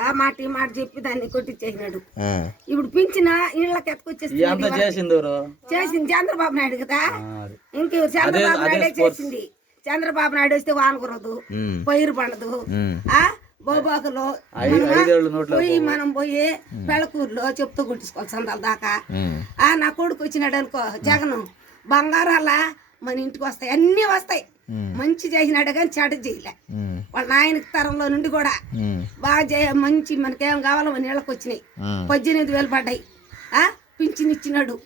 ఆ మాట ఈ మాట చెప్పి దాన్ని కొట్టించేసినాడు. ఇప్పుడు పింఛన ఇళ్ళకి ఈ ఎత్తుకొచ్చేసి అంతా చేసింది చంద్రబాబు నాయుడు కదా. ఇంకెవరు? చంద్రబాబు నాయుడే. చేసింది. చంద్రబాబు నాయుడు వస్తే వాన కురదు ఉమ్. పైరు పండదు. ఆ? బోబాకులో. పోయి మనం పోయి పెళ్ళకూరులో చెప్తూ కుట్టించుకోవాలి సందాల దాకా. ఆ నా కొడుకు వచ్చినాడు అనుకో జగన్. బంగారాలా? మన ఇంటికి వస్తాయి. అన్నీ వస్తాయి. మంచి చేసినాడు కానీ చెడ్డ చేయలే. వాళ్ళ నాయనకి తరంలో నుండి కూడా. బాగా చేయ మంచి మనకేం కావాలో మన ఇళ్ళకి వచ్చినాయి. పద్దెనిమిది వేలు పడ్డాయి. ఆ? పింఛన్ ఇచ్చినాడు.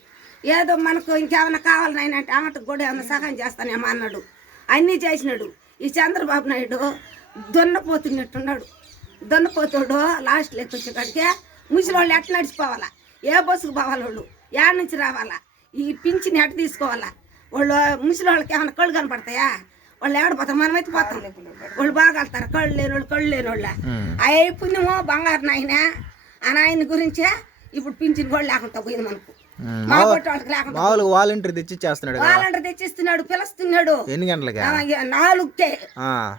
ఏదో మనకు ఇంకేమైనా కావాలి నాయన అంటే ఆమెకు కూడా ఏమైనా సహాయం చేస్తానేమో అన్నాడు. అన్నీ చేసినాడు. ఈ చంద్రబాబు నాయుడు దున్నపోతున్నట్టున్నాడు. దున్నపోతాడు లాస్ట్ లెక్క వచ్చేకాడికే ముసలి వాళ్ళు ఎట్లా నడిచిపోవాలా? ఏ బస్సుకు పోవాలి వాళ్ళు ఏడ నుంచి రావాలా? ఈ పింఛన్ ఎట్ట తీసుకోవాలా? వాళ్ళు ముసలి వాళ్ళకి ఏమైనా కళ్ళు కనపడతాయా? వాళ్ళు ఏడపోతారు మనమైతే పోతాం. వాళ్ళు బాగా వెళ్తారు కళ్ళు లేని వాళ్ళు కళ్ళు లేని వాళ్ళ. అయ్యే పుణ్యమో బంగారు నాయన ఆ నాయన గురించే ఇప్పుడు పింఛన్ కూడా లేకుండా పోయింది మనకు. మామూలుగా వాలంటీర్ తెచ్చి చేస్తున్నాడు వాళ్ళంటే తెచ్చిస్తున్నాడు పిలుస్తున్నాడు ఎన్ని గంటలకి నాలుగుకే.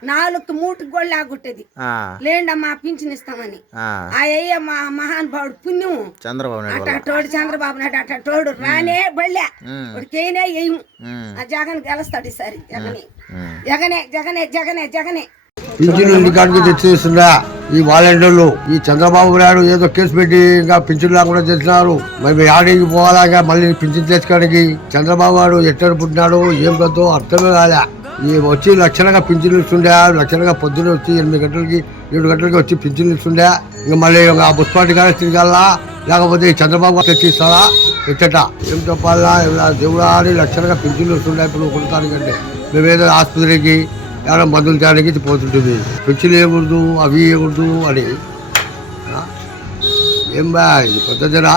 నాలుగు మూటికి కూడా లేకుంటేది ఆ. లేండమ్మా పింఛన్ ఇస్తామని ఆ. అయ్య మా మహానుభావుడు పుణ్యం చంద్రబాబు. అట్టోడు చంద్రబాబు నాయుడు అట్టోడు రానే బళ్ళే ఏం ఉమ్. ఆ జగన్ గెలుస్తాడు ఈసారి జగనే. జగనే జగనే జగనే జగనే పింఛను ఇంటికాడికి తెచ్చేస్తుందా ఈ వాలంటీర్లు ఈ చంద్రబాబు నాయుడు ఏదో కేసు పెట్టి ఇంకా పింఛన్ లేకుండా చేస్తున్నారు. మరి ఆడికి పోవాలా ఇంకా మళ్ళీ పింఛన్ తెచ్చుకోవడానికి? చంద్రబాబు నాయుడు ఎట్లా పుట్టినాడు ఏం పెద్దో అర్థమే కాలే. ఈ వచ్చి లక్షణంగా పింఛన్ ఇస్తుండే. లక్షణంగా పొద్దున్న వచ్చి ఎనిమిది గంటలకి ఏడు గంటలకి వచ్చి పింఛన్ ఇస్తుండే. ఇంకా మళ్ళీ ఇంకా ఆ బుస్పాటి కానీ తిరగాలా లేకపోతే ఈ చంద్రబాబు తెచ్చిస్తారా ఎట్టట. ఏం చెప్పాలా? ఇలా దేవుడా అని లక్షణంగా పింఛన్ ఇస్తుండే ఇప్పుడు కొడతానికంటే మేమేదో ఆసుపత్రికి ఎవరో మందులు తేడానికి పోతుంటుంది. పెంచులు ఇవ్వకూడదు అవి ఏమూడదు అని. ఏం బా ఇది పద్ధతిరా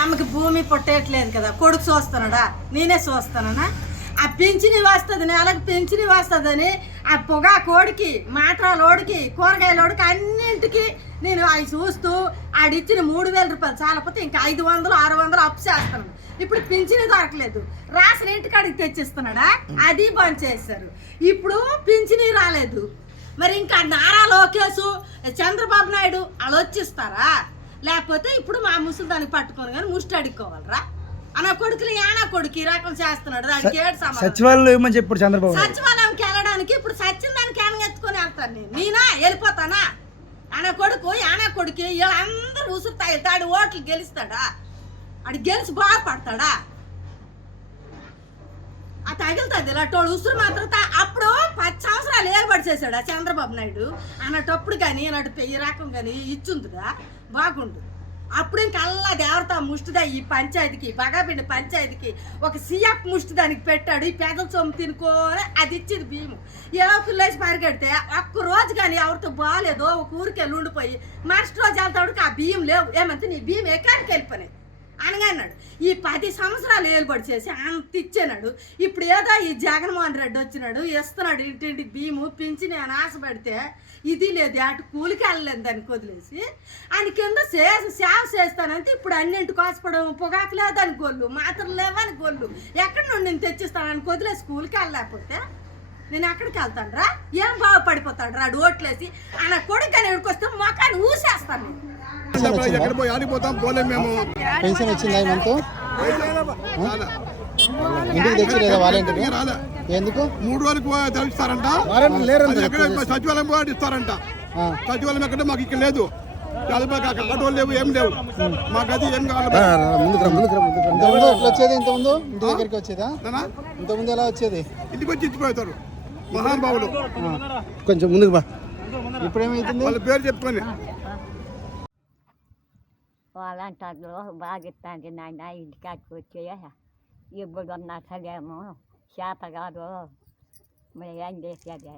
ఆమెకి భూమి పుట్టేయట్లేదు కదా కొడుకు చూస్తున్నాడా నేనే చూస్తానా ఆ పింఛని వస్తుంది నెలకు పింఛని వస్తుందని ఆ పొగ కోడికి మాట్రాలోడికి కూరగాయలోడికి అన్నింటికి నేను అవి చూస్తూ ఆడిచ్చిన మూడు వేల రూపాయలు చాలకపోతే ఇంకా ఐదు వందలు ఆరు వందలు అప్పు చేస్తున్నాను ఇప్పుడు పింఛని దొరకలేదు. రాసిన ఇంటికాడికి తెచ్చిస్తున్నాడా? అది బంద్ చేశారు. ఇప్పుడు పింఛని రాలేదు. మరి ఇంకా నారా లోకేష్ చంద్రబాబు నాయుడు వాళ్ళు వచ్చిస్తారా? లేకపోతే ఇప్పుడు మా ముసలి దానికి పట్టుకొని కానీ ముష్టి అడుక్కోవాలరా? అన్న కొడుకులు యానా కొడుకు ఈ రకం చేస్తున్నాడు. దానికి ఏడు సమాధానం. సచివాలయంలో ఏమని చెప్పాడు చంద్రబాబు? నాయుడు? సచివాలయంకి వెళ్ళడానికి ఇప్పుడు సచిన్ దానికి ఎనగెత్తుకొని వెళ్తాను నేను. నేనా? వెళ్ళిపోతానా? అన్న కొడుకు యానా కొడుకు వీళ్ళందరూ ఉసురుతాయి. తాడు ఓట్లు గెలుస్తాడా? ఆడు గెలిచి బాగుపడతాడా ఆ తగులుతుంది. ఇలాంటి ఉసురు మాత్రం తా- అప్పుడు పది సంవత్సరాలు ఏర్పాటు చేశాడు ఆ చంద్రబాబు నాయుడు. అన్నటప్పుడు కానీ అన్నట్టు ఈ రకం కానీ ఇచ్చుందిగా. బాగుండు. అప్పుడు ఇంకా అల్లా దేవత ముష్టిదా ఈ పంచాయతీకి బగాపిండి పంచాయతీకి ఒక సీఎఫ్ ముష్టి దానికి పెట్టాడు. ఈ పేదల సొమ్ము తినుకోని అది ఇచ్చింది భీము. ఏదో పిల్లేసి పరిగెడితే ఒక్క రోజు కానీ ఎవరితో బాగాలేదో ఒక ఊరికి వెళ్ళి ఉండిపోయి మరుసటి రోజు వెళ్తాడు ఆ బియ్యం లేవు. ఏమంటే నీ బియ్యం ఎక్కడికి వెళ్ళిపోయినాయి. అనగా అన్నాడు. ఈ పది సంవత్సరాలు ఏలుబడి చేసి అంత ఇచ్చేనాడు. ఇప్పుడు ఏదో ఈ జగన్మోహన్ రెడ్డి వచ్చినాడు ఇస్తున్నాడు ఇంటింటి భీము పెంచి నేను ఆశపడితే ఇది లేదు అటు కూలికి వెళ్ళలేదు దానికి వదిలేసి ఆయన కింద చేసి సేవ చేస్తానంటే ఇప్పుడు అన్నింటికి కోసపడం పొగాకు లేదని గొల్లు మాత్రం లేవని గొల్లు. ఎక్కడి నుండి నేను తెచ్చిస్తానని వదిలేసి కూలికి వెళ్ళలేకపోతే నేను ఎక్కడికి వెళ్తాను రా. ఏం బాగుపడిపోతాడు రా ఓట్లేసి ఆయన కొడుకు అని వస్తే మొఖాన్ని ఊసేస్తాను ఎక్కడ పోయి ఆడిపోతాం పోలేం మేము. పెన్షన్ వచ్చిందా ఇంటికి తెచ్చిలేదా వాలంటీర్ ఎందుకు? మూడు రోజులకు తెలుస్తారంట. ఎక్కడ సచివాలయం పోయి ఇస్తారంట సచివాలయం ఎక్కడ? మాకు ఇక్కడ లేదు. ఆటోలు లేవు ఏం లేవు. మాకు అది ఏం కావాలి? ఇంతకుముందు ఎట్లా వచ్చేది? ఇంతకుముందు? ఇంటి దగ్గరికి వచ్చేదా? నానా? ఇంతకుముందు ఎలా వచ్చేది? ఇంటికి వచ్చి ఇచ్చిపోతారు. మహానుభావులు కొంచెం ముందుకు బా. ఇప్పుడు ఏమైతుంది? వాళ్ళ పేరు చెప్పుకొని వాళ్ళంటారు బాగా ఇస్తాంది నాయన ఇంటికాడికి వచ్చేయ. ఇప్పుడు ఉన్న అసలేమో చేత కాదు మరి ఏం చేసేది?